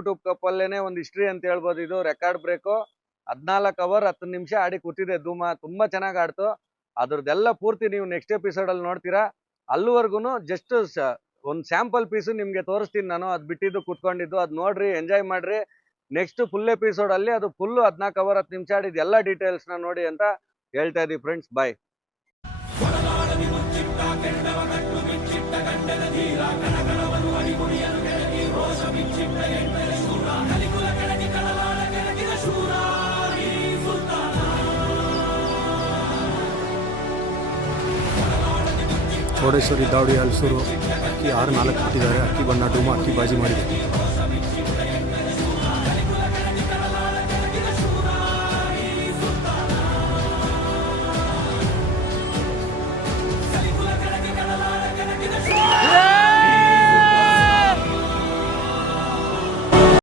YouTube cup ಅಲ್ಲೇನೆ ಒಂದು history ಅಂತ ಹೇಳ್ಬೋದು. ಇದು ರೆಕಾರ್ಡ್ ಬ್ರೇಕು. 14 ಅವರ್ 10 ನಿಮಿಷ ಆಡಿ ಕೂತಿದೆ ಧೂಮ. ತುಂಬಾ ಚೆನ್ನಾಗಿ ಆಡ್ತು. ಅದ್ರದ್ದೆಲ್ಲ ಪೂರ್ತಿ ನೀವು ನೆಕ್ಸ್ಟ್ ಎಪಿಸೋಡ್ ಅಲ್ಲಿ ನೋಡ್ತೀರಾ. ಅಲ್ಲಿವರೆಗೂ ಜಸ್ಟ್ ಒಂದು ಸ್ಯಾಂಪಲ್ ಪೀಸು ನಿಮ್ಗೆ ತೋರಿಸ್ತೀನಿ ನಾನು. ಅದ್ ಬಿಟ್ಟಿದ್ದು ಕುತ್ಕೊಂಡಿದ್ದು ಅದ್ ನೋಡ್ರಿ, ಎಂಜಾಯ್ ಮಾಡ್ರಿ. ನೆಕ್ಸ್ಟ್ ಫುಲ್ ಎಪಿಸೋಡ್ ಅಲ್ಲಿ ಅದು ಫುಲ್ 14 ಅವರ್ 10 ನಿಮಿಷ ಆಡಿದ ಎಲ್ಲ ಡೀಟೇಲ್ಸ್ ನ ನೋಡಿ ಅಂತ ಹೇಳ್ತಾ ಇದೀವಿ ಫ್ರೆಂಡ್ಸ್. ಬಾಯ್. ಚೌಡೇಶ್ವರಿ ದಾವಡಿ ಹಲಸೂರು ಅಕ್ಕಿ 6-4 ಬಿಟ್ಟಿದ್ದಾರೆ. ಅಕ್ಕಿ ಬಣ್ಣ ಡುಮ ಅಕ್ಕಿ ಬಾಜಿ ಮಾಡಿದೆ.